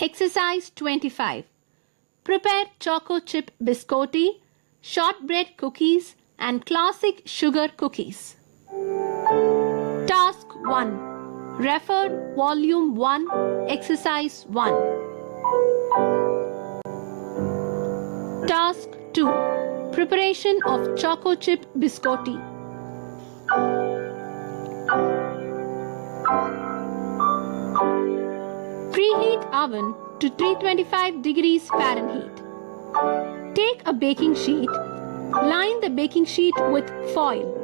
Exercise 25. Prepare choco chip biscotti, shortbread cookies and classic sugar cookies. Task 1. Refer Volume 1, Exercise 1. Task 2. Preparation of choco chip biscotti. Preheat oven to 325 degrees Fahrenheit. Take a baking sheet. Line the baking sheet with foil.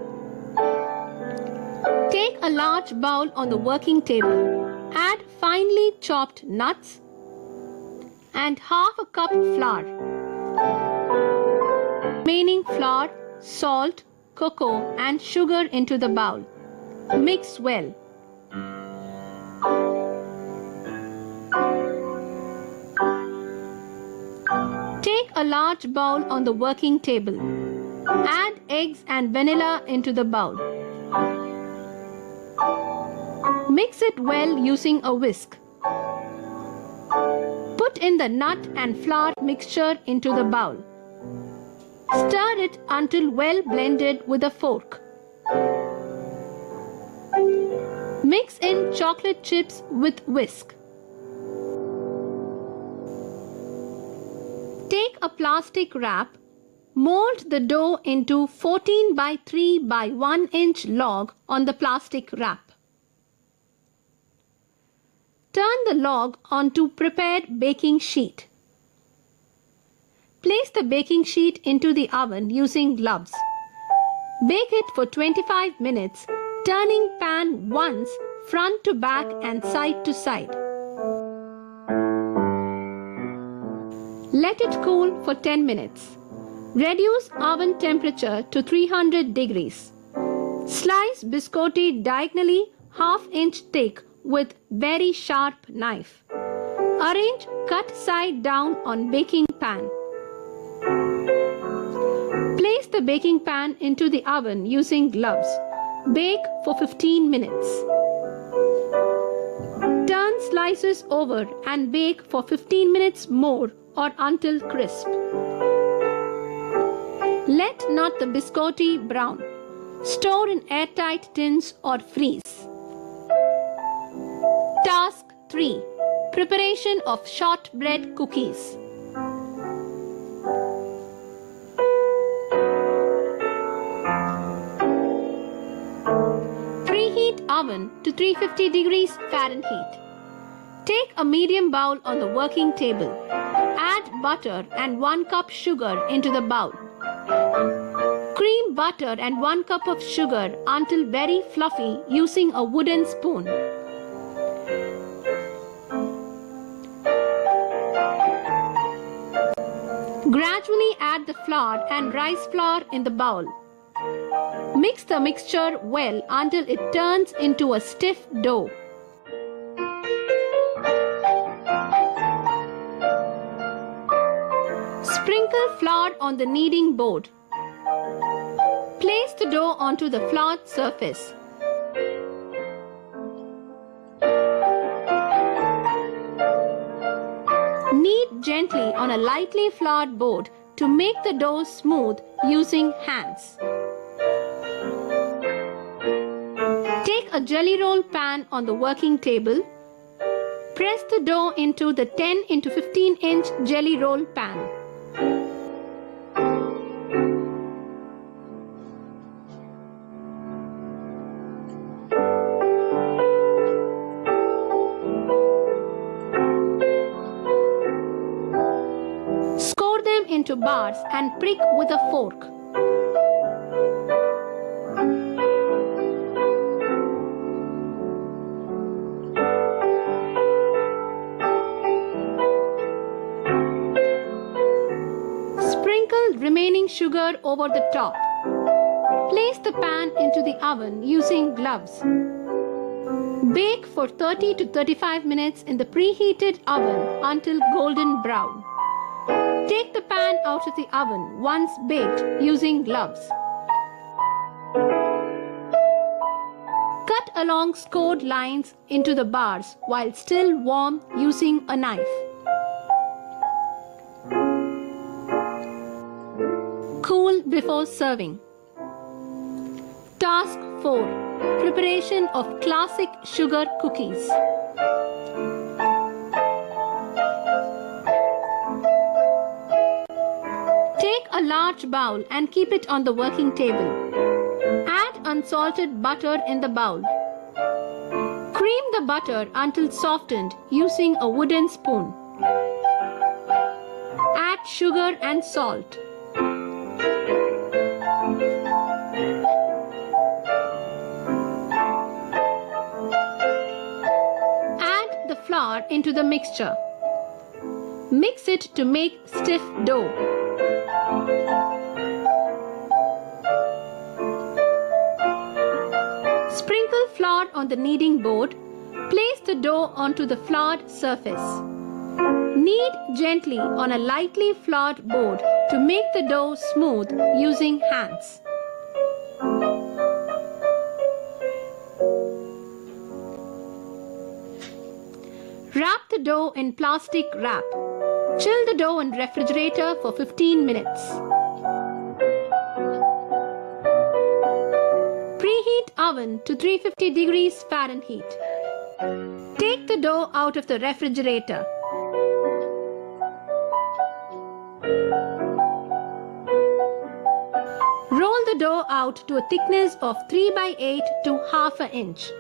Take a large bowl on the working table. Add finely chopped nuts and half a cup flour. Remaining flour, salt, cocoa and sugar into the bowl. Mix well. Take a large bowl on the working table. Add eggs and vanilla into the bowl. Mix it well using a whisk. Put in the nut and flour mixture into the bowl. Stir it until well blended with a fork. Mix in chocolate chips with whisk. Take a plastic wrap, mold the dough into 14 by 3 by 1 inch log on the plastic wrap. Turn the log onto prepared baking sheet. Place the baking sheet into the oven using gloves. Bake it for 25 minutes, turning pan once front to back and side to side. Let it cool for 10 minutes. Reduce oven temperature to 300 degrees. Slice biscotti diagonally ½ inch thick with very sharp knife. Arrange cut side down on baking pan. Place the baking pan into the oven using gloves. Bake for 15 minutes. Turn slices over and bake for 15 minutes more or until crisp. Let not the biscotti brown. Store in airtight tins or freeze. Task 3. Preparation of shortbread cookies. Preheat oven to 350 degrees Fahrenheit. Take a medium bowl on the working table. Add butter and 1 cup sugar into the bowl. Cream butter and 1 cup of sugar until very fluffy using a wooden spoon. Gradually add the flour and rice flour in the bowl. Mix the mixture well until it turns into a stiff dough. Sprinkle flour on the kneading board. Place the dough onto the floured surface. Knead gently on a lightly floured board to make the dough smooth using hands. Take a jelly roll pan on the working table. Press the dough into the 10 into 15 inch jelly roll pan. Score them into bars and prick with a fork. Sprinkle remaining sugar over the top. Place the pan into the oven using gloves. Bake for 30 to 35 minutes in the preheated oven until golden brown. Take the pan out of the oven once baked using gloves. Cut Cut along scored lines into the bars while still warm using a knife. Cool before serving. Task 4. Preparation of classic sugar cookies. Take a large bowl and keep it on the working table. Add unsalted butter in the bowl. Cream the butter until softened using a wooden spoon. Add sugar and salt. Add the flour into the mixture. Mix it to make stiff dough. Sprinkle flour on the kneading board. Place the dough onto the floured surface. Knead gently on a lightly floured board to make the dough smooth using hands. Wrap the dough in plastic wrap. Chill the dough in refrigerator for 15 minutes. Preheat oven to 350 degrees Fahrenheit. Take the dough out of the refrigerator. Roll the dough out to a thickness of 3 by 8 to half an inch.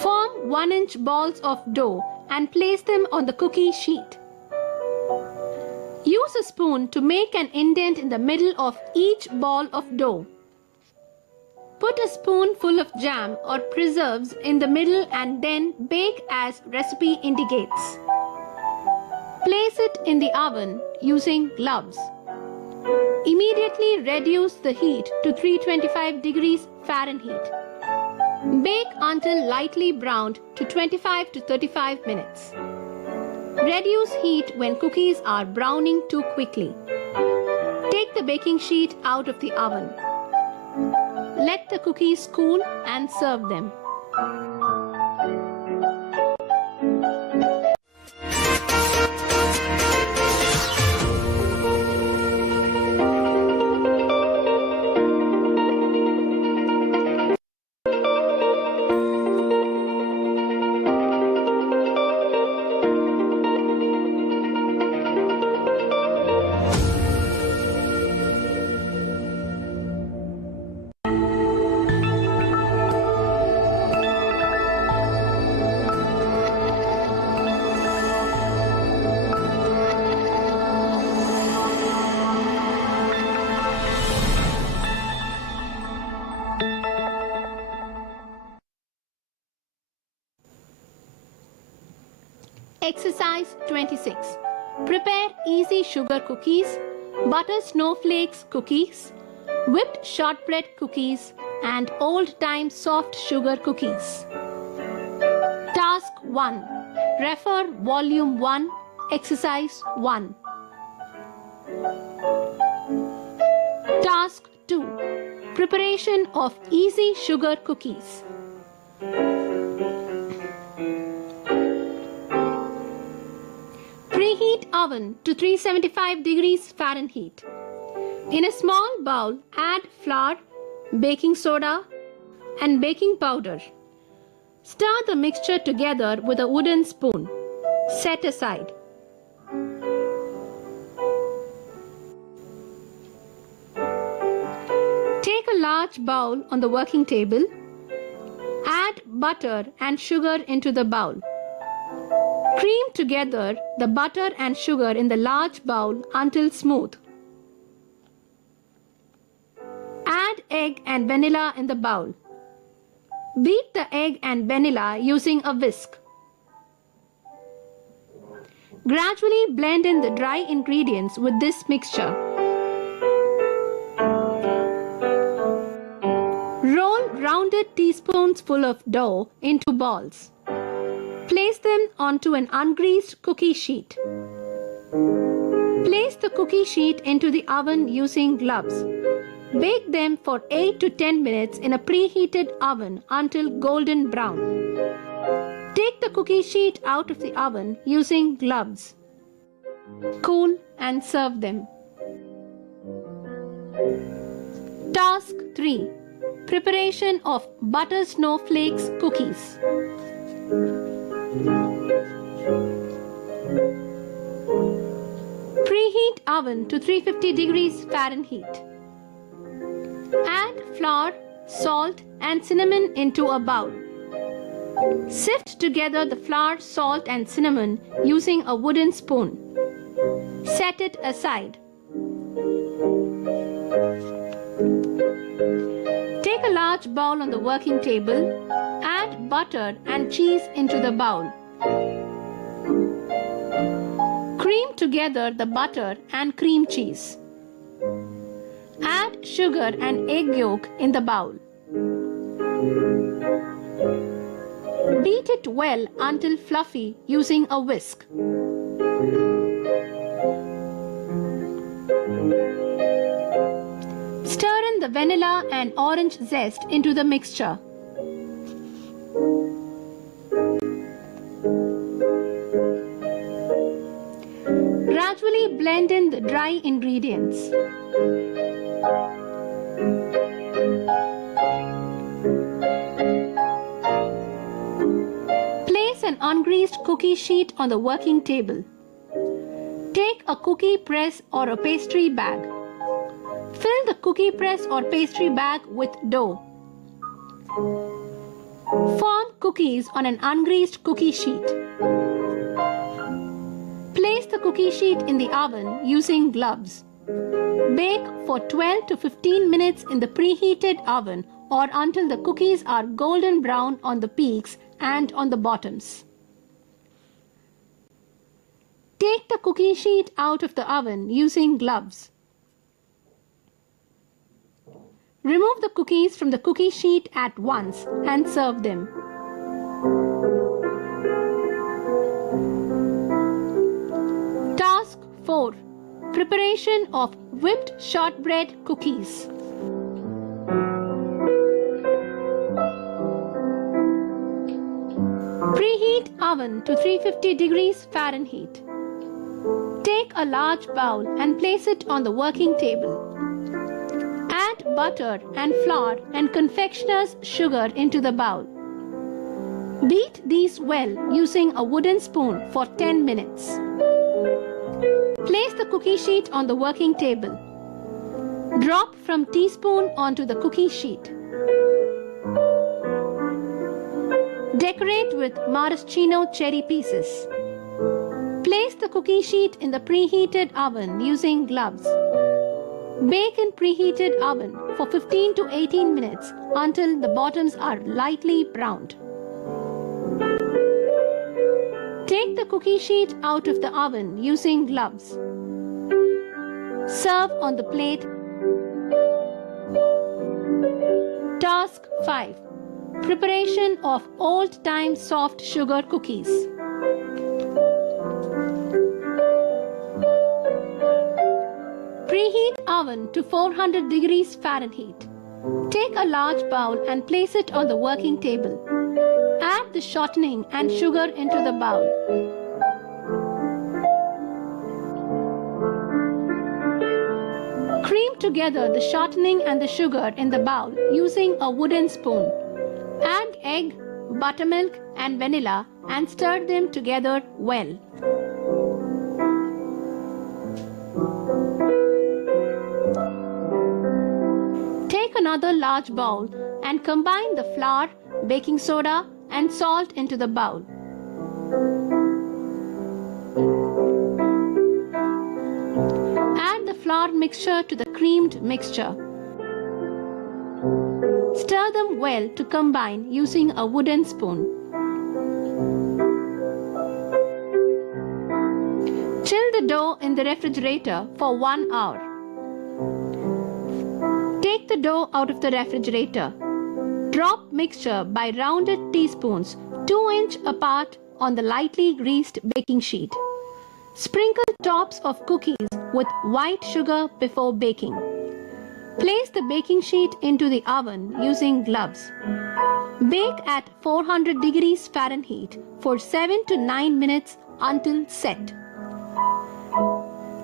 Form 1-inch balls of dough and place them on the cookie sheet. Use a spoon to make an indent in the middle of each ball of dough. Put a spoonful of jam or preserves in the middle and then bake as recipe indicates. Place it in the oven using gloves. Immediately reduce the heat to 325 degrees Fahrenheit. Bake until lightly browned to 25 to 35 minutes. Reduce heat when cookies are browning too quickly. Take the baking sheet out of the oven. Let the cookies cool and serve them. Exercise 26. Prepare easy sugar cookies, butter snowflakes cookies, whipped shortbread cookies, and old-time soft sugar cookies. Task 1. Refer Volume 1, Exercise 1. Task 2. Preparation of easy sugar cookies. Preheat oven to 375 degrees Fahrenheit. In a small bowl, add flour, baking soda, and baking powder. Stir the mixture together with a wooden spoon. Set aside. Take a large bowl on the working table. Add butter and sugar into the bowl. Cream together the butter and sugar in the large bowl until smooth. Add egg and vanilla in the bowl. Beat the egg and vanilla using a whisk. Gradually blend in the dry ingredients with this mixture. Roll rounded teaspoons full of dough into balls. Place them onto an ungreased cookie sheet. Place the cookie sheet into the oven using gloves. Bake them for 8 to 10 minutes in a preheated oven until golden brown. Take the cookie sheet out of the oven using gloves. Cool and serve them. Task 3. Preparation of butter snowflakes cookies. Preheat oven to 350 degrees Fahrenheit. Add flour, salt and cinnamon into a bowl. Sift together the flour, salt and cinnamon using a wooden spoon. Set it aside. Take a large bowl on the working table. Add butter and cheese into the bowl. Cream together the butter and cream cheese. Add sugar and egg yolk in the bowl. Beat it well until fluffy using a whisk. Stir in the vanilla and orange zest into the mixture. Gradually blend in the dry ingredients. Place an ungreased cookie sheet on the working table. Take a cookie press or a pastry bag. Fill the cookie press or pastry bag with dough. Form cookies on an ungreased cookie sheet. Place the cookie sheet in the oven using gloves. Bake for 12 to 15 minutes in the preheated oven or until the cookies are golden brown on the peaks and on the bottoms. Take the cookie sheet out of the oven using gloves. Remove the cookies from the cookie sheet at once and serve them. Task 4. Preparation of whipped shortbread cookies. Preheat oven to 350 degrees Fahrenheit. Take a large bowl and place it on the working table. Add butter and flour and confectioner's sugar into the bowl. Beat these well using a wooden spoon for 10 minutes. Place the cookie sheet on the working table. Drop from teaspoon onto the cookie sheet. Decorate with maraschino cherry pieces. Place the cookie sheet in the preheated oven using gloves. Bake in preheated oven for 15 to 18 minutes until the bottoms are lightly browned. Take the cookie sheet out of the oven using gloves. Serve on the plate. Task 5. Preparation of old-time soft sugar cookies. Preheat oven to 400 degrees Fahrenheit. Take a large bowl and place it on the working table. Add the shortening and sugar into the bowl. Cream together the shortening and the sugar in the bowl using a wooden spoon. Add egg, buttermilk and vanilla and stir them together well. Take another large bowl and combine the flour, baking soda and salt into the bowl. Add the flour mixture to the creamed mixture. Stir them well to combine using a wooden spoon. Chill the dough in the refrigerator for 1 hour. Take the dough out of the refrigerator. Drop mixture by rounded teaspoons 2 inches apart on the lightly greased baking sheet. Sprinkle tops of cookies with white sugar before baking. Place the baking sheet into the oven using gloves. Bake at 400 degrees Fahrenheit for 7 to 9 minutes until set.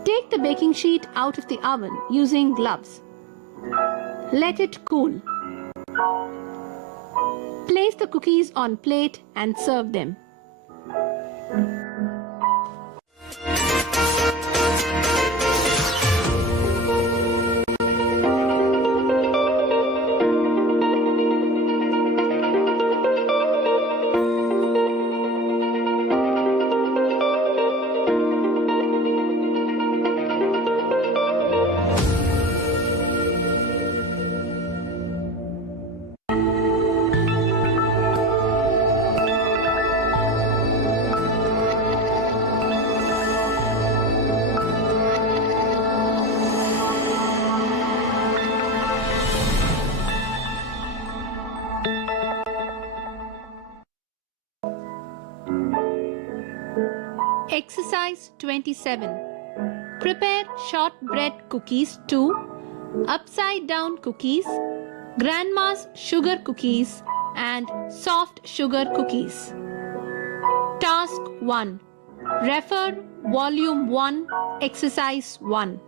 Take the baking sheet out of the oven using gloves. Let it cool. Place the cookies on plate and serve them. Exercise 27. Prepare shortbread cookies 2, upside down cookies, grandma's sugar cookies, and soft sugar cookies. Task 1. Refer Volume 1, Exercise 1.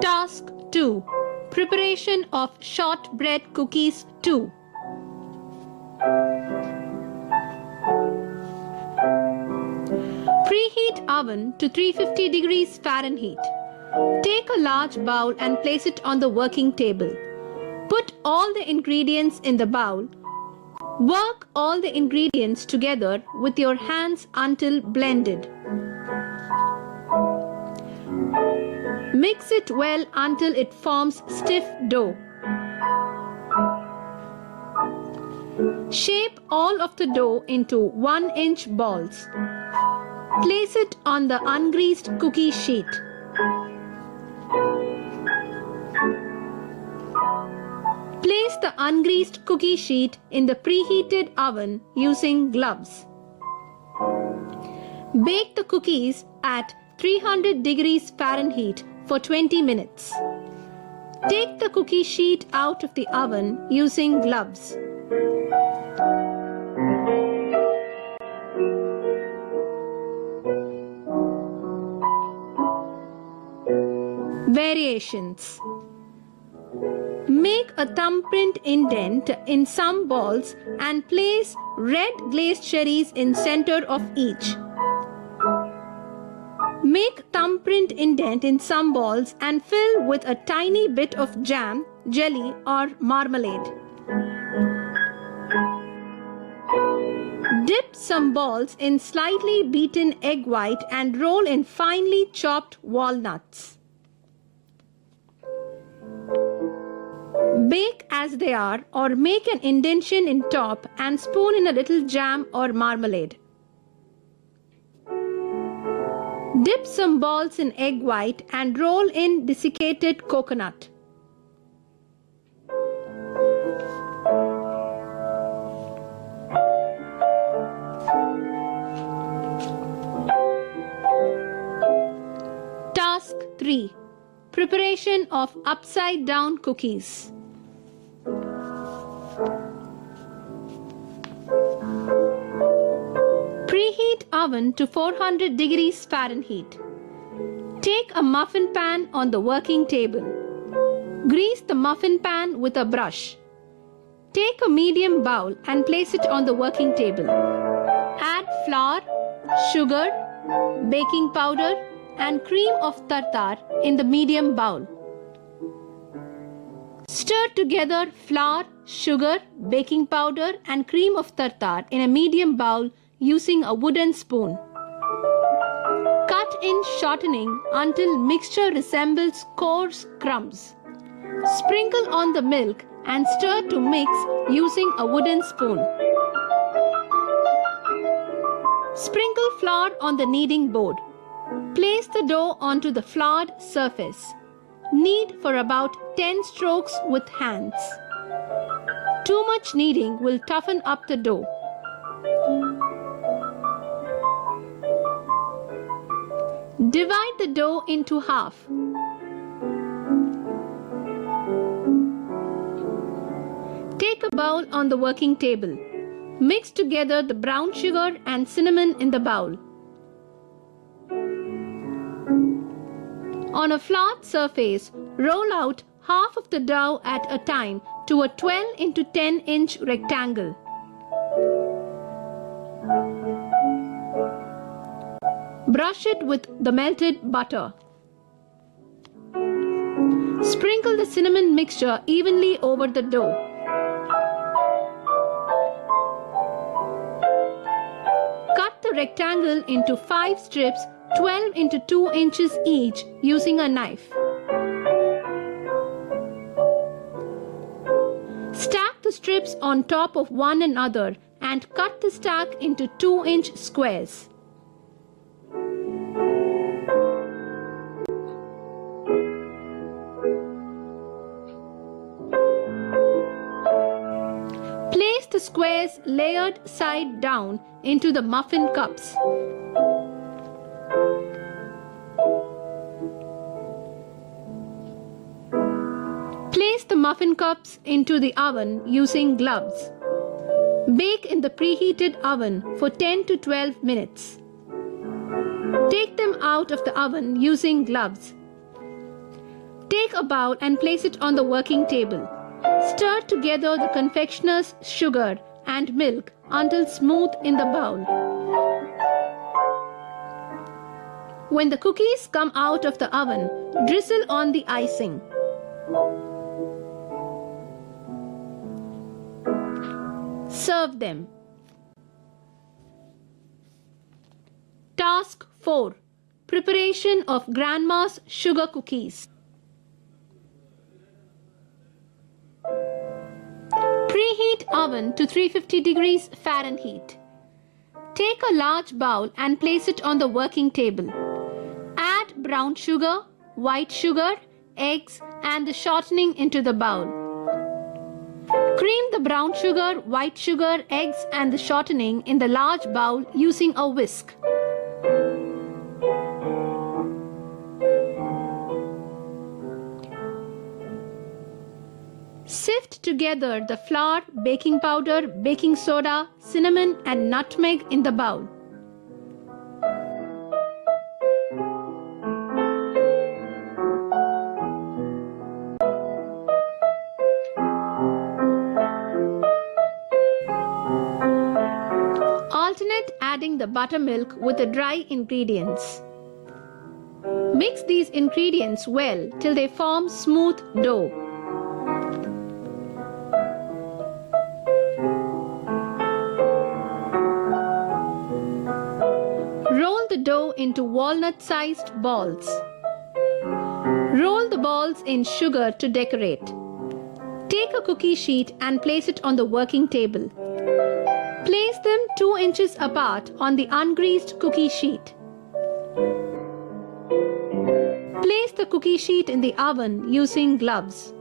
Task 2. Preparation of shortbread cookies 2. Preheat oven to 350 degrees Fahrenheit. Take a large bowl and place it on the working table. Put all the ingredients in the bowl. Work all the ingredients together with your hands until blended. Mix it well until it forms stiff dough. Shape all of the dough into 1-inch balls. Place it on the ungreased cookie sheet. Place the ungreased cookie sheet in the preheated oven using gloves. Bake the cookies at 300 degrees Fahrenheit for 20 minutes. Take the cookie sheet out of the oven using gloves. Variations. Make a thumbprint indent in some balls and place red glazed cherries in center of each. Make thumbprint indent in some balls and fill with a tiny bit of jam, jelly or marmalade. Dip some balls in slightly beaten egg white and roll in finely chopped walnuts. Bake as they are or make an indentation in top and spoon in a little jam or marmalade. Dip some balls in egg white and roll in desiccated coconut. Task 3. Preparation of upside down cookies. Preheat oven to 400 degrees Fahrenheit. Take a muffin pan on the working table. Grease the muffin pan with a brush. Take a medium bowl and place it on the working table. Add flour, sugar, baking powder, and cream of tartar in the medium bowl. Stir together flour, sugar, baking powder, and cream of tartar in a medium bowl using a wooden spoon. Cut in shortening until mixture resembles coarse crumbs. Sprinkle on the milk and stir to mix using a wooden spoon. Sprinkle flour on the kneading board. Place the dough onto the floured surface. Knead for about 10 strokes with hands. Too much kneading will toughen up the dough. Divide the dough into half. Take a bowl on the working table. Mix together the brown sugar and cinnamon in the bowl. On a flat surface, roll out half of the dough at a time to a 12 into 10 inch rectangle. Brush it with the melted butter. Sprinkle the cinnamon mixture evenly over the dough. Cut the rectangle into 5 strips 12 into 2 inches each using a knife. Stack the strips on top of one another and cut the stack into 2-inch squares. Place the squares layered side down into the muffin cups. Place the muffin cups into the oven using gloves. Bake in the preheated oven for 10 to 12 minutes. Take them out of the oven using gloves. Take a bowl and place it on the working table. Stir together the confectioner's sugar and milk until smooth in the bowl. When the cookies come out of the oven, drizzle on the icing. Serve them. Task 4. Preparation of Grandma's sugar cookies. Preheat oven to 350 degrees Fahrenheit. Take a large bowl and place it on the working table. Add brown sugar, white sugar, eggs, and the shortening into the bowl. Cream the brown sugar, white sugar, eggs, and the shortening in the large bowl using a whisk. Sift together the flour, baking powder, baking soda, cinnamon, and nutmeg in the bowl. Alternate adding the buttermilk with the dry ingredients. Mix these ingredients well till they form smooth dough. Roll the dough into walnut-sized balls. Roll the balls in sugar to decorate. Take a cookie sheet and place it on the working table. Place them 2 inches apart on the ungreased cookie sheet. Place the cookie sheet in the oven using gloves.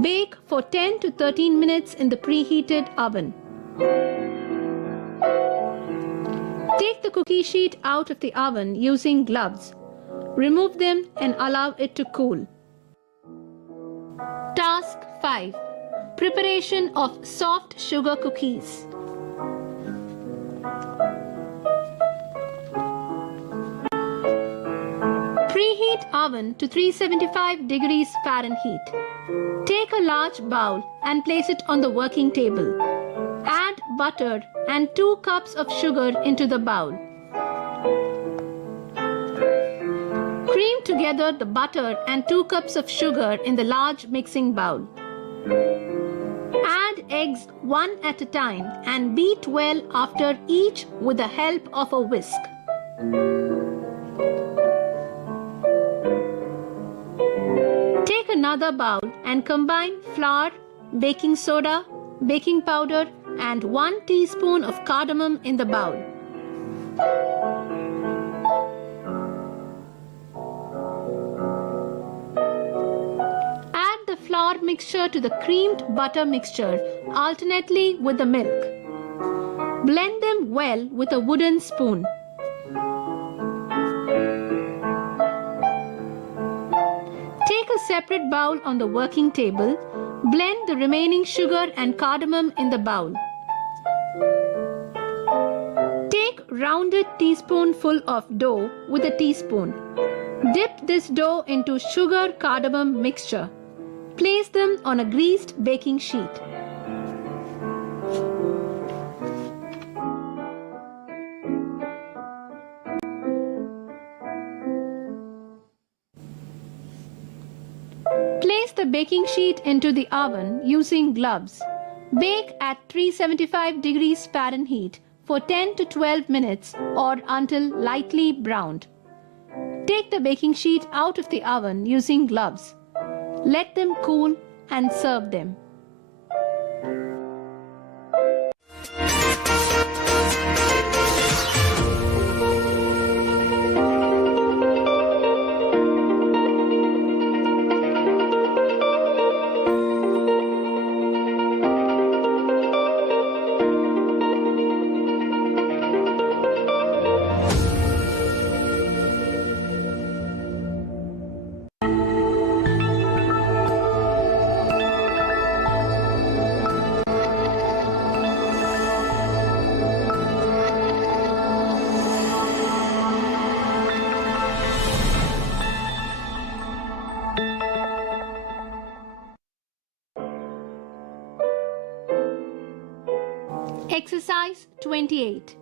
Bake for 10 to 13 minutes in the preheated oven. Take the cookie sheet out of the oven using gloves. Remove them and allow it to cool. Task 5. Preparation of soft sugar cookies. Preheat oven to 375 degrees Fahrenheit. Take a large bowl and place it on the working table. Add butter and 2 cups of sugar into the bowl. Cream together the butter and 2 cups of sugar in the large mixing bowl. Add eggs one at a time and beat well after each with the help of a whisk. Take another bowl and combine flour, baking soda, baking powder, and 1 teaspoon of cardamom in the bowl. Add the flour mixture to the creamed butter mixture alternately with the milk. Blend them well with a wooden spoon. Take a separate bowl on the working table. Blend the remaining sugar and cardamom in the bowl. Take rounded teaspoonful of dough with a teaspoon. Dip this dough into sugar cardamom mixture. Place them on a greased baking sheet. Place the baking sheet into the oven using gloves. Bake at 375 degrees Fahrenheit for 10 to 12 minutes or until lightly browned. Take the baking sheet out of the oven using gloves. Let them cool and serve them. Exercise 28.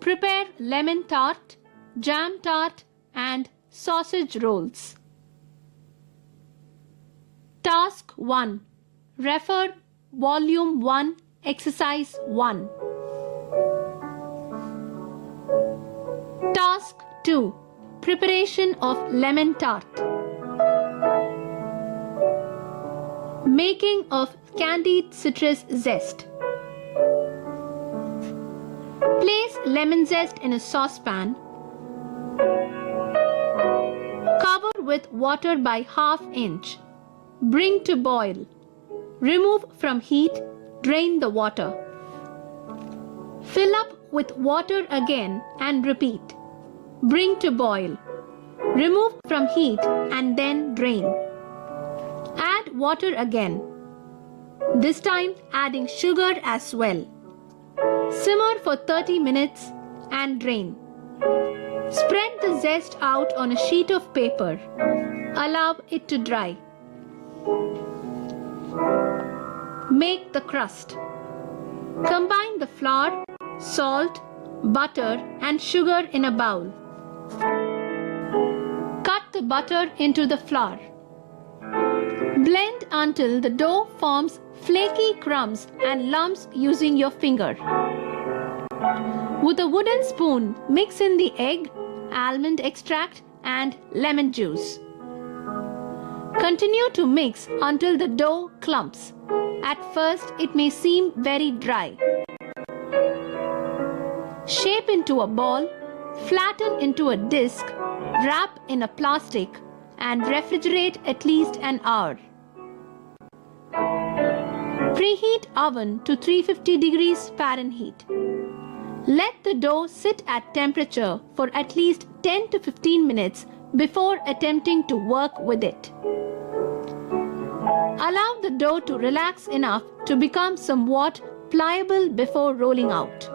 Prepare lemon tart, jam tart and sausage rolls. Task 1. Refer Volume 1, Exercise 1. Task 2. Preparation of lemon tart. Making of candied citrus zest. Place lemon zest in a saucepan. Cover with water by ½ inch. Bring to boil. Remove from heat. Drain the water. Fill up with water again and repeat. Bring to boil. Remove from heat and then drain. Add water again. This time adding sugar as well. Simmer for 30 minutes and drain. Spread the zest out on a sheet of paper. Allow it to dry. Make the crust. Combine the flour, salt, butter and sugar in a bowl. Cut the butter into the flour. Blend until the dough forms flaky crumbs and lumps using your finger. With a wooden spoon, mix in the egg, almond extract and lemon juice. Continue to mix until the dough clumps. At first, it may seem very dry. Shape into a ball, flatten into a disc, wrap in a plastic and refrigerate at least an hour. Preheat oven to 350 degrees Fahrenheit. Let the dough sit at temperature for at least 10 to 15 minutes before attempting to work with it. Allow the dough to relax enough to become somewhat pliable before rolling out.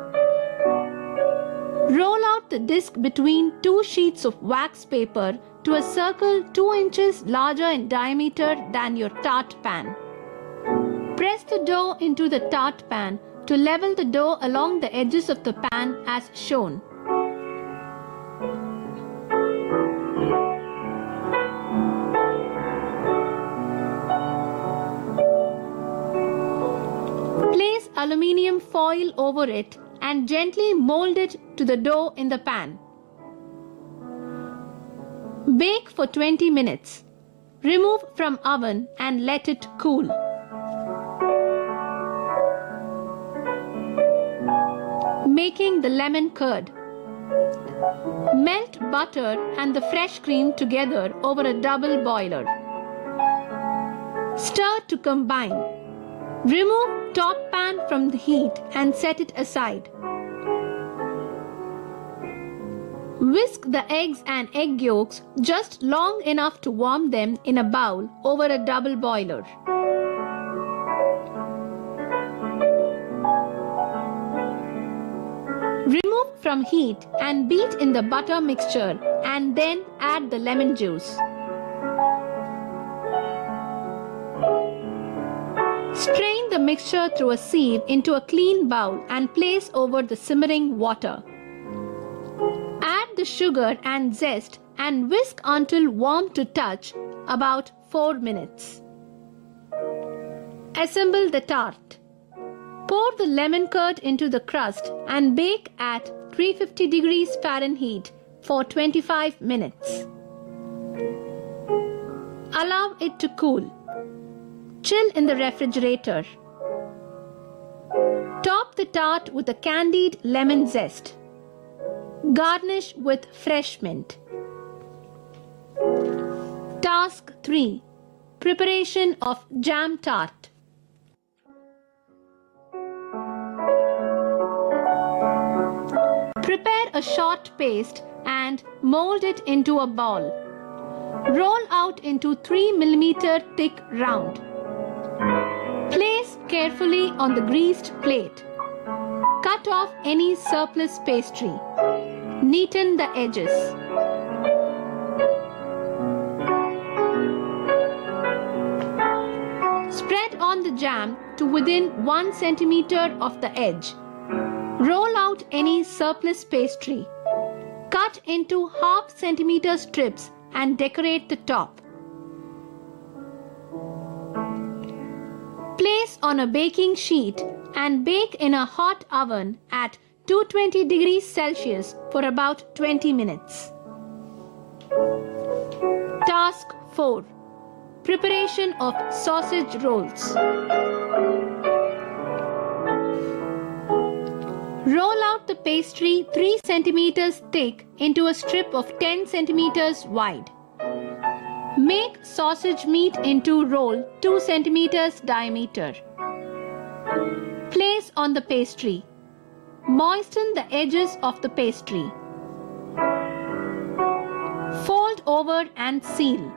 Roll out the disc between two sheets of wax paper to a circle 2 inches larger in diameter than your tart pan. Press the dough into the tart pan to level the dough along the edges of the pan as shown. Place aluminium foil over it and gently mold it to the dough in the pan. Bake for 20 minutes. Remove from oven and let it cool. Making the lemon curd. Melt butter and the fresh cream together over a double boiler. Stir to combine. Remove top pan from the heat and set it aside. Whisk the eggs and egg yolks just long enough to warm them in a bowl over a double boiler. from heat and beat in the butter mixture and then add the lemon juice. Strain the mixture through a sieve into a clean bowl and place over the simmering water. Add the sugar and zest and whisk until warm to touch, about 4 minutes. Assemble the tart. Pour the lemon curd into the crust and bake at 350 degrees Fahrenheit for 25 minutes. Allow it to cool. Chill in the refrigerator. Top the tart with a candied lemon zest. Garnish with fresh mint. Task 3. Preparation of jam tart. Prepare a short paste and mold it into a ball. Roll out into 3 mm thick round. Place carefully on the greased plate. Cut off any surplus pastry. Neaten the edges. Spread on the jam to within 1 centimeter of the edge. Roll out any surplus pastry. Cut into half centimeter strips and decorate the top. Place on a baking sheet and bake in a hot oven at 220 degrees Celsius for about 20 minutes. Task 4. Preparation of sausage rolls. Roll out the pastry 3 centimeters thick into a strip of 10 centimeters wide. Make sausage meat into roll 2 centimeters diameter. Place on the pastry. Moisten the edges of the pastry. Fold over and seal.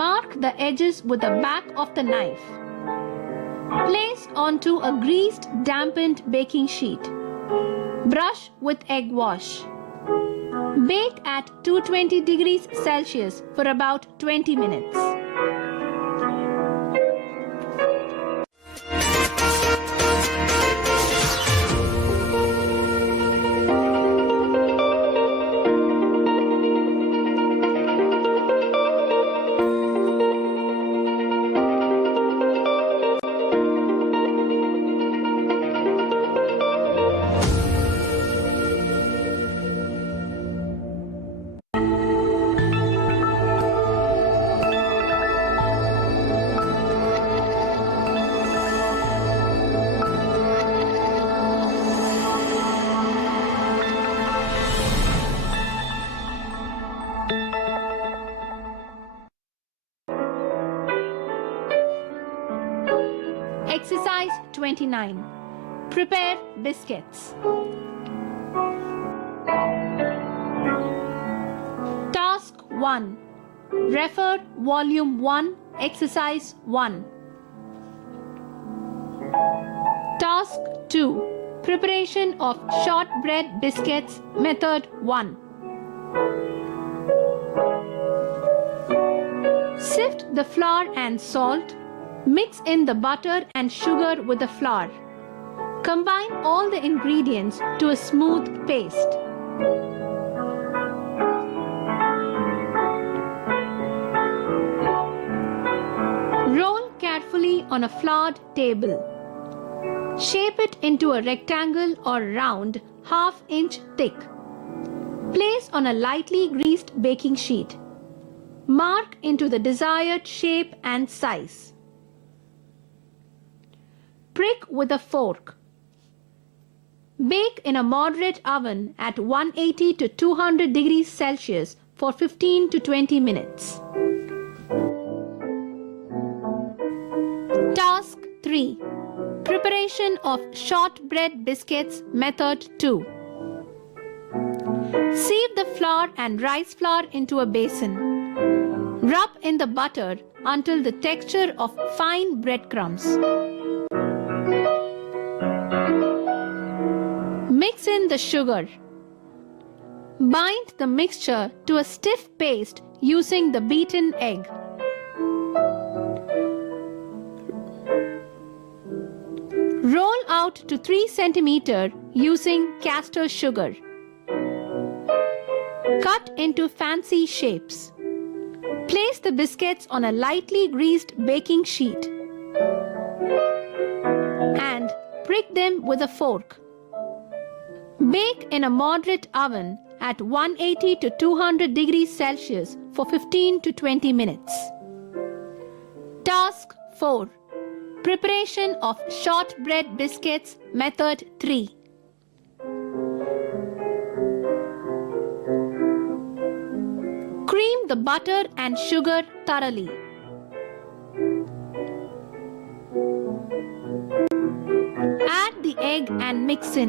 Mark the edges with the back of the knife. Place onto a greased, dampened baking sheet. Brush with egg wash. Bake at 220 degrees Celsius for about 20 minutes. Exercise 29. Prepare biscuits. Task 1. Refer Volume 1, Exercise 1. Task 2. Preparation of shortbread biscuits, Method 1. Sift the flour and salt. Mix in the butter and sugar with the flour. Combine all the ingredients to a smooth paste. Roll carefully on a floured table. Shape it into a rectangle or round, ½ thick. Place on a lightly greased baking sheet. Mark into the desired shape and size. Prick with a fork. Bake in a moderate oven at 180 to 200 degrees Celsius for 15 to 20 minutes. Task 3. Preparation of shortbread biscuits, Method 2. Sieve the flour and rice flour into a basin. Rub in the butter until the texture of fine breadcrumbs. Mix in the sugar. Bind the mixture to a stiff paste using the beaten egg. Roll out to 3 cm using castor sugar. Cut into fancy shapes. Place the biscuits on a lightly greased baking sheet and prick them with a fork. Bake in a moderate oven at 180 to 200 degrees Celsius for 15 to 20 minutes. Task 4. Preparation of shortbread biscuits, method 3. Cream the butter and sugar thoroughly. Add the egg and mix in.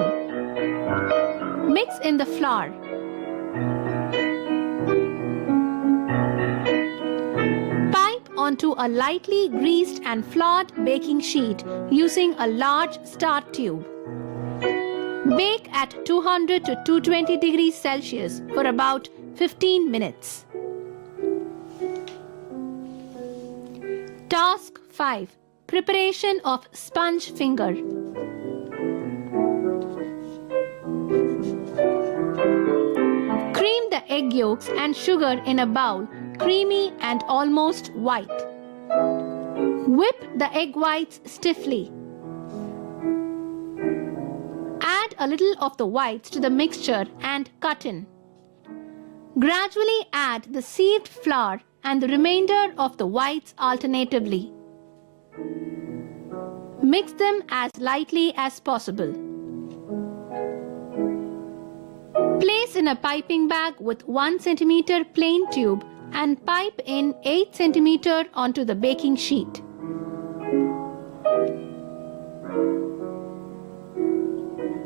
Mix in the flour. Pipe onto a lightly greased and floured baking sheet using a large star tube. Bake at 200 to 220 degrees Celsius for about 15 minutes. Task 5. Preparation of sponge finger. Cream the egg yolks and sugar in a bowl, creamy and almost white. Whip the egg whites stiffly. Add a little of the whites to the mixture and cut in. Gradually add the sieved flour and the remainder of the whites alternatively. Mix them as lightly as possible. Place in a piping bag with 1 cm plain tube and pipe in 8 cm onto the baking sheet.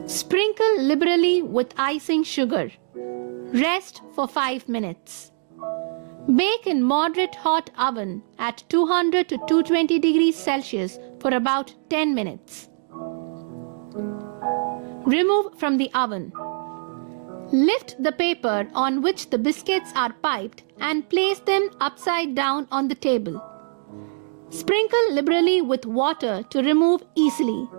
Sprinkle liberally with icing sugar. Rest for 5 minutes. Bake in moderate hot oven at 200 to 220 degrees Celsius for about 10 minutes. Remove from the oven. Lift the paper on which the biscuits are piped and place them upside down on the table. Sprinkle liberally with water to remove easily.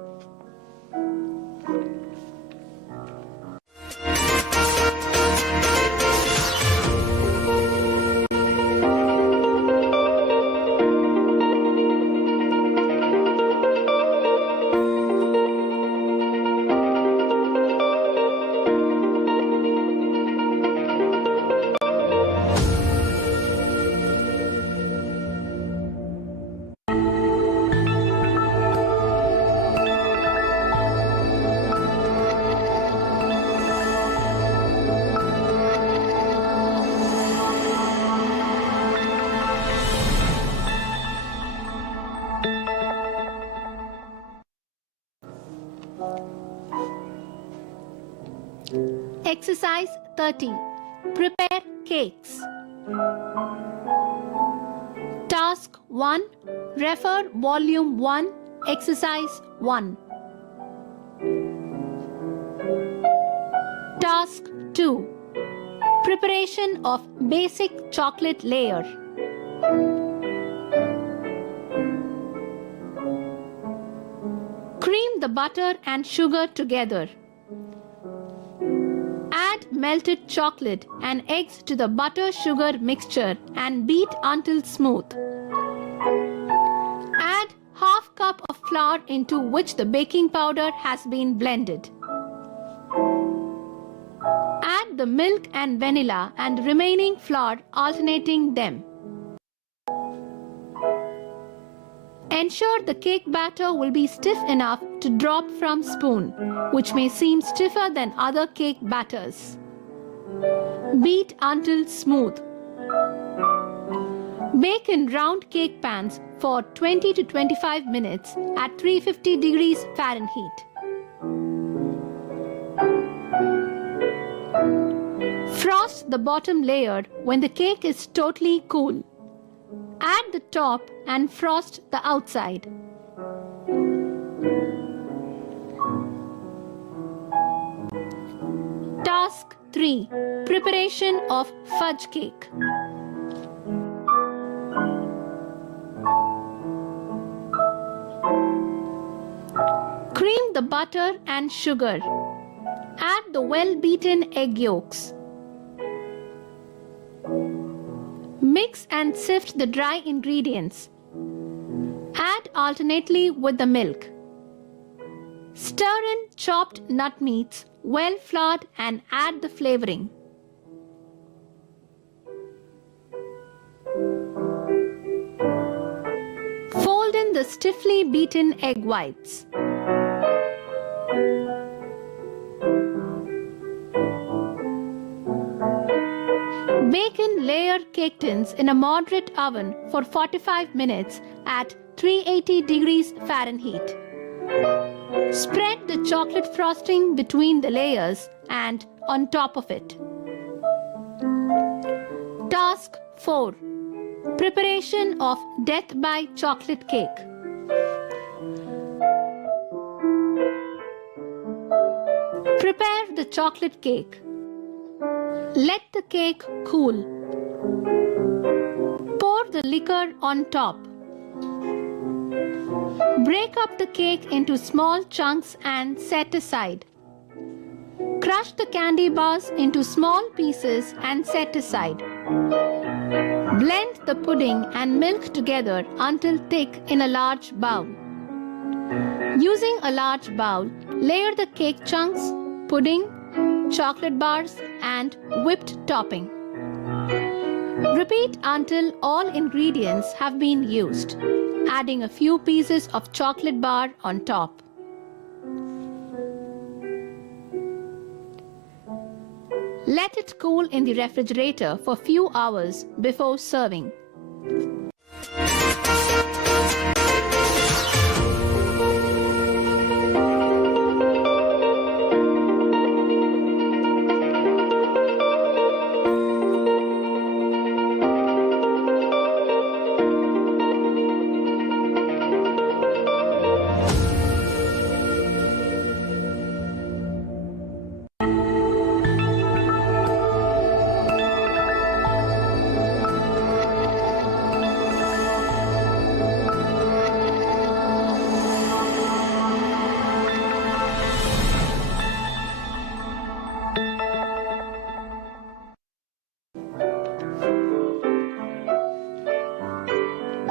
Exercise 30. Prepare cakes. Task 1. Refer Volume 1, Exercise 1. Task 2. Preparation of basic chocolate layer. Cream the butter and sugar together. Add melted chocolate and eggs to the butter-sugar mixture and beat until smooth. Add half cup of flour into which the baking powder has been blended. Add the milk and vanilla and remaining flour, alternating them. Ensure the cake batter will be stiff enough to drop from spoon, which may seem stiffer than other cake batters. Beat until smooth. Bake in round cake pans for 20 to 25 minutes at 350 degrees Fahrenheit. Frost the bottom layer when the cake is totally cool. Add the top and frost the outside. Task 3. Preparation of fudge cake. Cream the butter and sugar. Add the well-beaten egg yolks. Mix and sift the dry ingredients. Add alternately with the milk. Stir in chopped nut meats, well floured, and add the flavoring. Fold in the stiffly beaten egg whites. Bake in layered cake tins in a moderate oven for 45 minutes at 380 degrees Fahrenheit. Spread the chocolate frosting between the layers and on top of it. Task 4. Preparation of death by chocolate cake. Prepare the chocolate cake. Let the cake cool. Pour the liquor on top. Break up the cake into small chunks and set aside. Crush the candy bars into small pieces and set aside. Blend the pudding and milk together until thick in a large bowl. Using a large bowl, layer the cake chunks, pudding, chocolate bars, and whipped topping. Repeat until all ingredients have been used, adding a few pieces of chocolate bar on top. Let it cool in the refrigerator for a few hours before serving.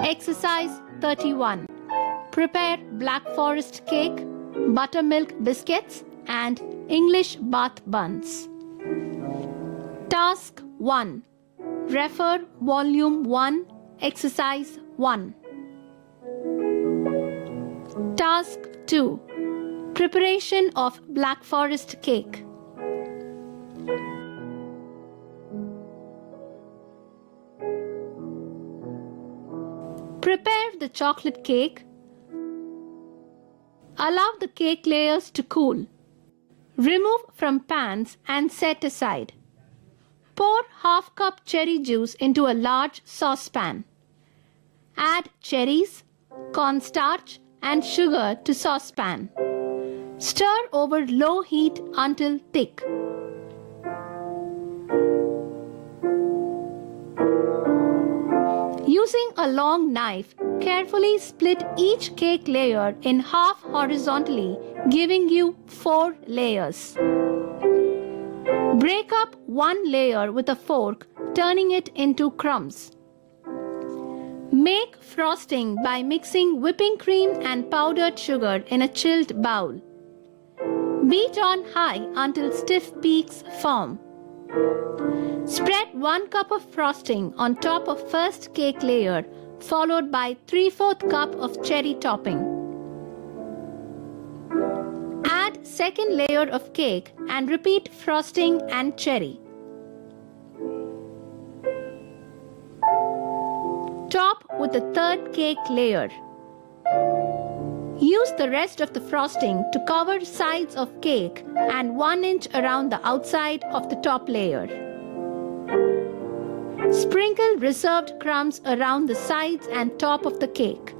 Exercise 31. Prepare Black Forest cake, buttermilk biscuits, and English bath buns. Task 1. Refer Volume 1, Exercise 1. Task 2. Preparation of Black Forest cake. Prepare the chocolate cake. Allow the cake layers to cool. Remove from pans and set aside. Pour half cup cherry juice into a large saucepan. Add cherries, cornstarch, and sugar to saucepan. Stir over low heat until thick. Using a long knife, carefully split each cake layer in half horizontally, giving you 4 layers. Break up one layer with a fork, turning it into crumbs. Make frosting by mixing whipping cream and powdered sugar in a chilled bowl. Beat on high until stiff peaks form. Spread 1 cup of frosting on top of first cake layer, followed by 3/4 cup of cherry topping. Add second layer of cake and repeat frosting and cherry. Top with the third cake layer. Use the rest of the frosting to cover sides of cake and 1 inch around the outside of the top layer. Sprinkle reserved crumbs around the sides and top of the cake.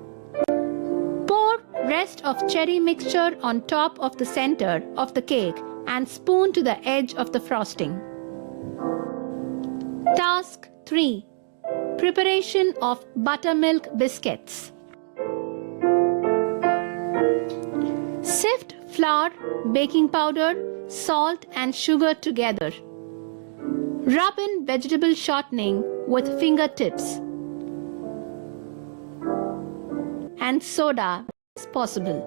Pour rest of cherry mixture on top of the center of the cake and spoon to the edge of the frosting. Task 3. Preparation of buttermilk biscuits. Sift flour, baking powder, salt and sugar together. Rub in vegetable shortening with fingertips and soda as possible.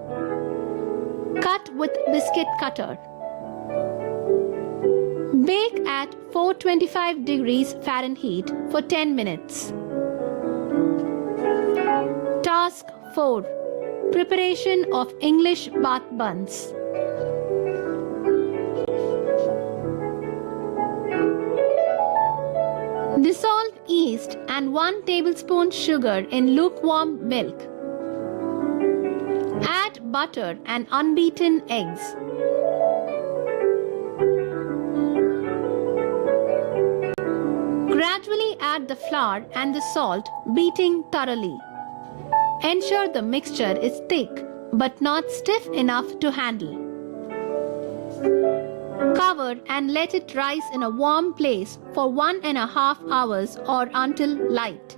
Cut with biscuit cutter. Bake at 425 degrees Fahrenheit for 10 minutes. Task 4. Preparation of English bath buns. Dissolve yeast and 1 tablespoon sugar in lukewarm milk. Add butter and unbeaten eggs. Gradually add the flour and the salt, beating thoroughly. Ensure the mixture is thick but not stiff enough to handle. Cover and let it rise in a warm place for 1.5 hours or until light.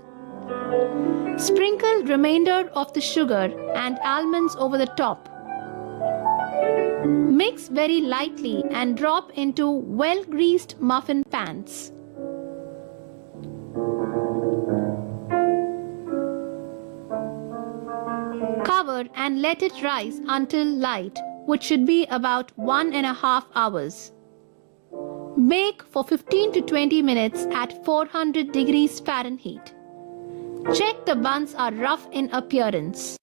Sprinkle remainder of the sugar and almonds over the top. Mix very lightly and drop into well-greased muffin pans. Cover and let it rise until light, which should be about 1.5 hours. Bake for 15 to 20 minutes at 400 degrees Fahrenheit. Check the buns are rough in appearance.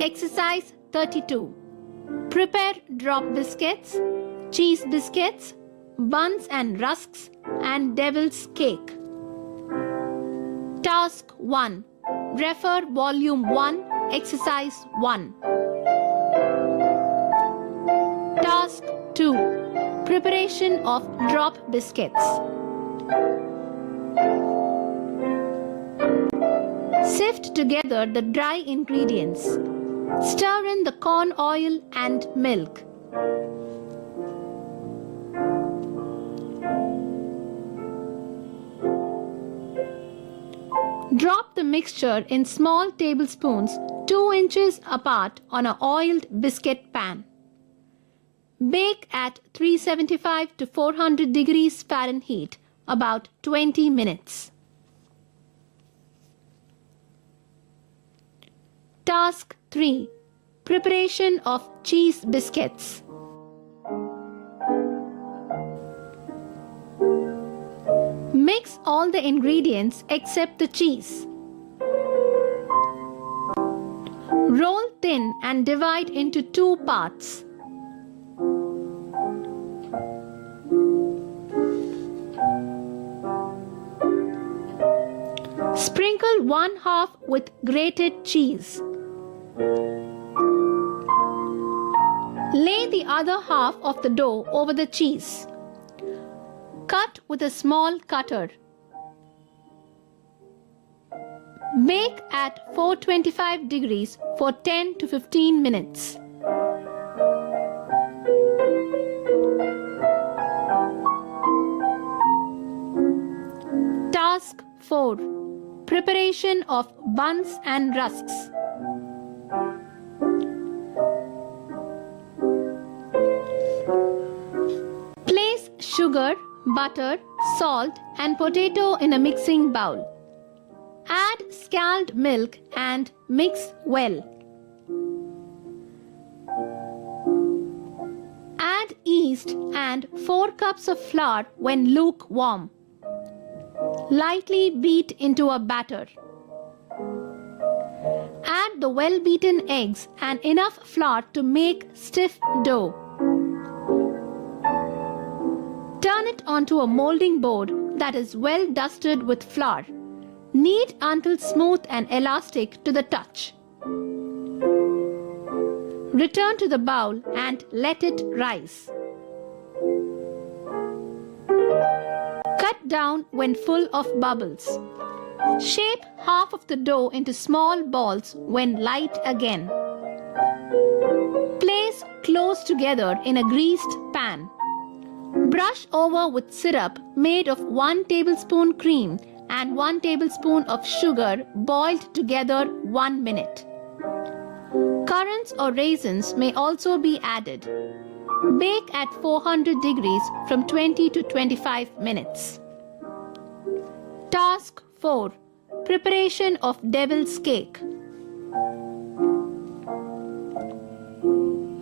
Exercise 32. Prepare drop biscuits, cheese biscuits, buns and rusks, and devil's cake. Task 1. Refer Volume 1, Exercise 1. Task 2. Preparation of drop biscuits. Sift together the dry ingredients. Stir in the corn oil and milk. Drop the mixture in small tablespoons 2 inches apart on an oiled biscuit pan. Bake at 375 to 400 degrees Fahrenheit about 20 minutes. Task 3. Preparation of cheese biscuits. Mix all the ingredients except the cheese. Roll thin and divide into 2 parts. Sprinkle 1/2 with grated cheese. Lay the other half of the dough over the cheese. Cut with a small cutter. Bake at 425 degrees for 10 to 15 minutes. Task 4. Preparation of buns and rusks. Place sugar, butter, salt and potato in a mixing bowl. Add scalded milk and mix well. Add yeast and 4 cups of flour when lukewarm. Lightly beat into a batter. Add the well-beaten eggs and enough flour to make stiff dough. Turn it onto a molding board that is well dusted with flour. Knead until smooth and elastic to the touch. Return to the bowl and let it rise. Cut down when full of bubbles. Shape half of the dough into small balls when light again. Place close together in a greased pan. Brush over with syrup made of 1 tablespoon cream and 1 tablespoon of sugar boiled together 1 minute. Currants or raisins may also be added. Bake at 400 degrees from 20 to 25 minutes. Task 4. Preparation of devil's cake.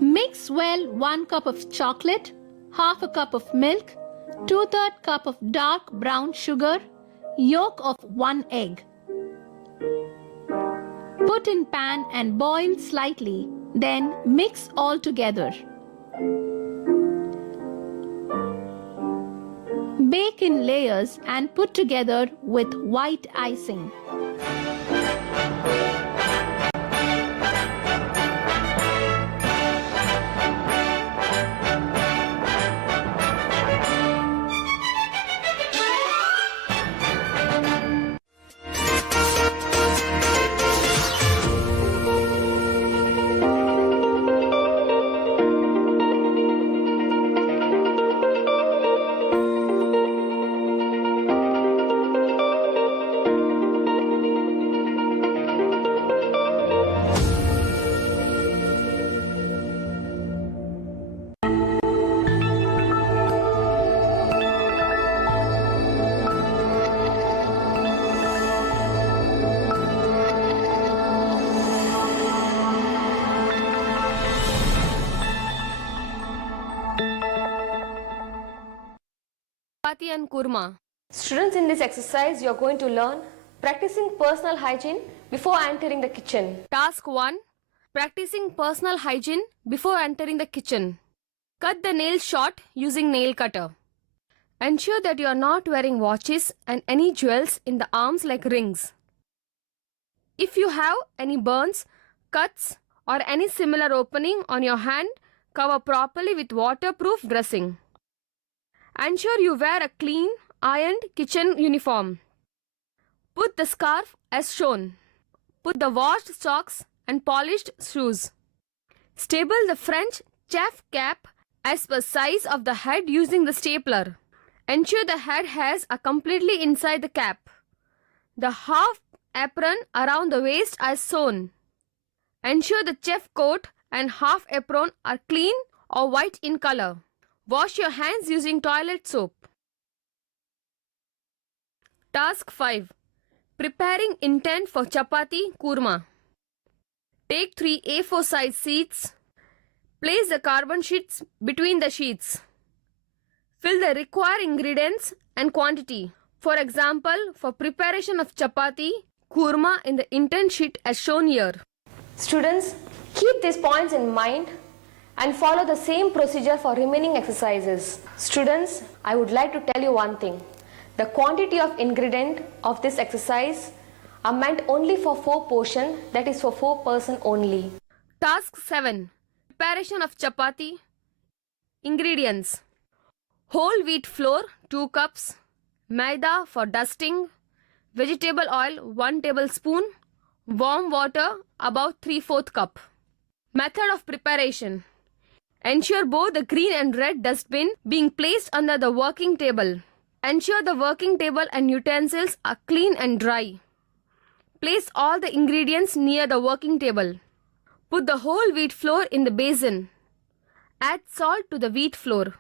Mix well 1 cup of chocolate, half a cup of milk, 2/3 cup of dark brown sugar, yolk of 1 egg. Put in pan and boil slightly, then mix all together. Bake in layers and put together with white icing. Chapati and kurma. Students, in this exercise you are going to learn practicing personal hygiene before entering the kitchen. Task 1. Practicing personal hygiene before entering the kitchen. Cut the nails short using nail cutter. Ensure that you are not wearing watches and any jewels in the arms like rings. If you have any burns, cuts or any similar opening on your hand, cover properly with waterproof dressing. Ensure you wear a clean, ironed kitchen uniform. Put the scarf as shown. Put the washed socks and polished shoes. Staple the French chef cap as per size of the head using the stapler. Ensure the head has a completely inside the cap. The half apron around the waist is sewn. Ensure the chef coat and half apron are clean or white in color. Wash your hands using toilet soap. Task 5. Preparing intent for chapati kurma. Take 3 A4 size sheets. Place the carbon sheets between the sheets. Fill the required ingredients and quantity. For example, for preparation of chapati, kurma in the intent sheet as shown here. Students, keep these points in mind and follow the same procedure for remaining exercises. Students, I would like to tell you one thing. The quantity of ingredient of this exercise are meant only for 4 portion, that is for 4 person only. Task 7. Preparation of chapati. Ingredients. Whole wheat flour 2 cups. Maida for dusting. Vegetable oil 1 tablespoon. Warm water about 3/4 cup. Method of preparation. Ensure both the green and red dustbin being placed under the working table. Ensure the working table and utensils are clean and dry. Place all the ingredients near the working table. Put the whole wheat flour in the basin. Add salt to the wheat flour.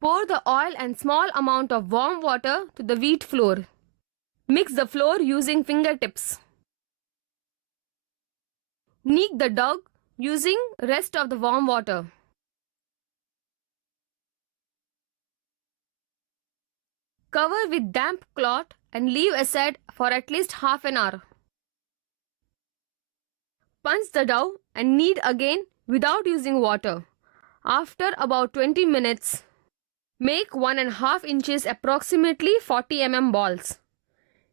Pour the oil and small amount of warm water to the wheat flour. Mix the flour using fingertips. Knead the dough using rest of the warm water. Cover with damp cloth and leave aside for at least half an hour. Punch the dough and knead again without using water. After about 20 minutes, make 1.5 inches approximately 40 mm balls.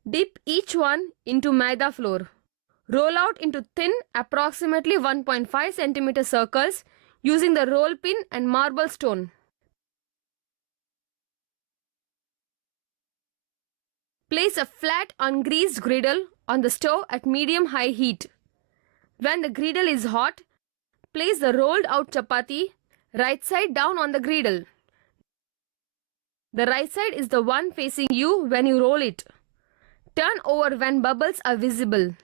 Dip each one into maida flour. Roll out into thin approximately 1.5 cm circles using the roll pin and marble stone. Place a flat ungreased griddle on the stove at medium-high heat. When the griddle is hot, place the rolled out chapati right side down on the griddle. The right side is the one facing you when you roll it. Turn over when bubbles are visible.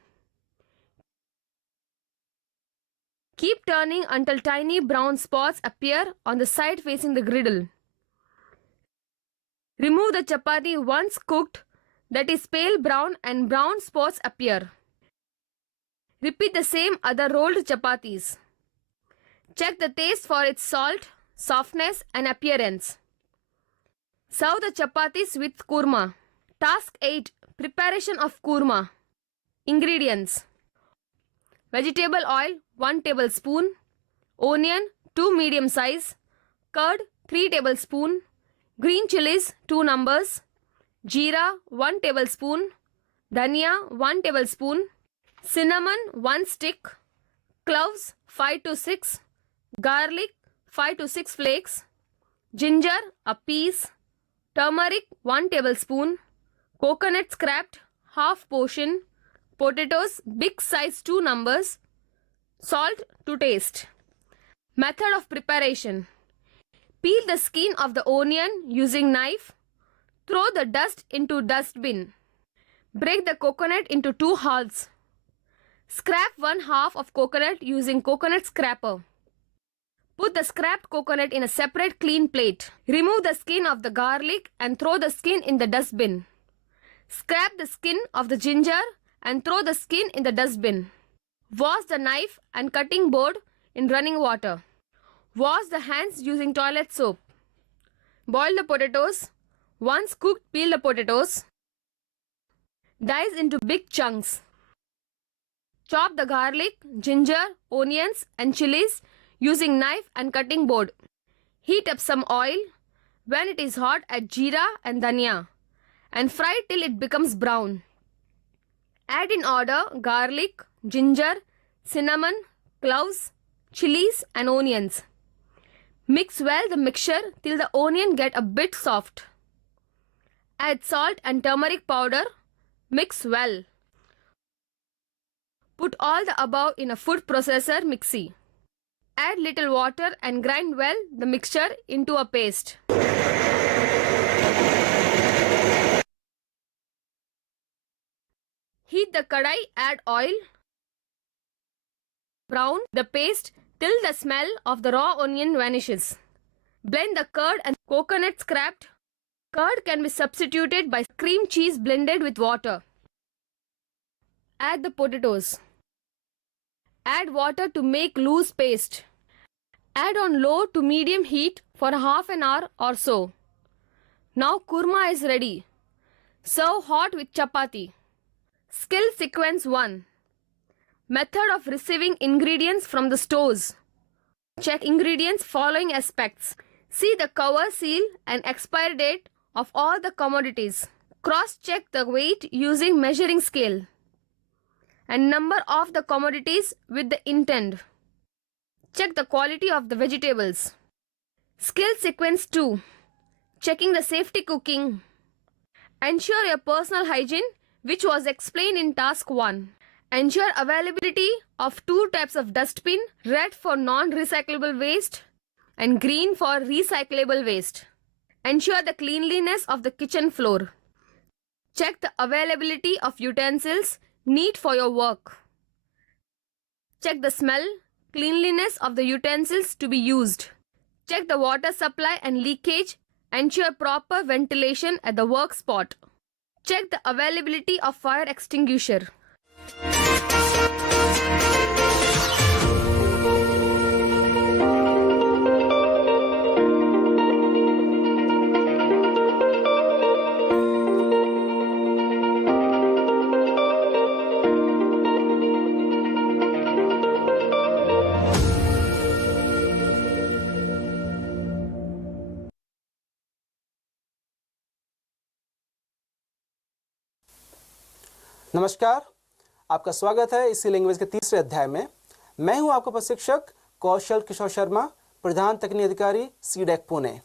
Keep turning until tiny brown spots appear on the side facing the griddle. Remove the chapati once cooked, that is pale brown and brown spots appear. Repeat the same other rolled chapatis. Check the taste for its salt, softness and appearance. Serve the chapatis with kurma. Task 8. Preparation of kurma. Ingredients: vegetable oil 1 tablespoon, onion 2 medium size, curd 3 tablespoon, green chilies 2 numbers, jeera 1 tablespoon, dhania 1 tablespoon, cinnamon 1 stick, cloves 5 to 6, garlic 5 to 6 flakes, ginger a piece, turmeric 1 tablespoon, coconut scraped half portion, potatoes big size 2 numbers, salt to taste. Method of preparation: peel the skin of the onion using knife. Throw the dust into dustbin. Break the coconut into 2 halves. Scrap 1 half of coconut using coconut scraper. Put the scrapped coconut in a separate clean plate. Remove the skin of the garlic and throw the skin in the dustbin. Scrap the skin of the ginger and throw the skin in the dustbin. Wash the knife and cutting board in running water. Wash the hands using toilet soap. Boil the potatoes. Once cooked, peel the potatoes. Dice into big chunks. Chop the garlic, ginger, onions and chilies using knife and cutting board. Heat up some oil. When it is hot, add jeera and dhania and fry till it becomes brown. Add in order garlic, ginger, cinnamon, cloves, chilies and onions. Mix well the mixture till the onion get a bit soft. Add salt and turmeric powder. Mix well. Put all the above in a food processor mixie. Add little water and grind well the mixture into a paste. Heat the kadai, add oil. Brown the paste till the smell of the raw onion vanishes. Blend the curd and coconut scrapped. Curd can be substituted by cream cheese blended with water. Add the potatoes. Add water to make loose paste. Add on low to medium heat for half an hour or so. Now kurma is ready. Serve hot with chapati. Skill sequence 1. Method of receiving ingredients from the stores. Check ingredients following aspects. See the cover seal and expiry date of all the commodities. Cross-check the weight using measuring scale and number of the commodities with the intent. Check the quality of the vegetables. Skill sequence 2. Checking the safety cooking. Ensure your personal hygiene, which was explained in task 1. Ensure availability of 2 types of dustbin, red for non-recyclable waste and green for recyclable waste. Ensure the cleanliness of the kitchen floor. Check the availability of utensils neat for your work. Check the smell, cleanliness of the utensils to be used. Check the water supply and leakage Ensure proper ventilation at the work spot. Check the availability of fire extinguisher. नमस्कार, आपका स्वागत है इसी language के तीसरे अध्याय में। मैं हूं आपका प्रशिक्षक कौशल किशोर शर्मा, प्रधान तकनीकी अधिकारी सीडेक पुणे।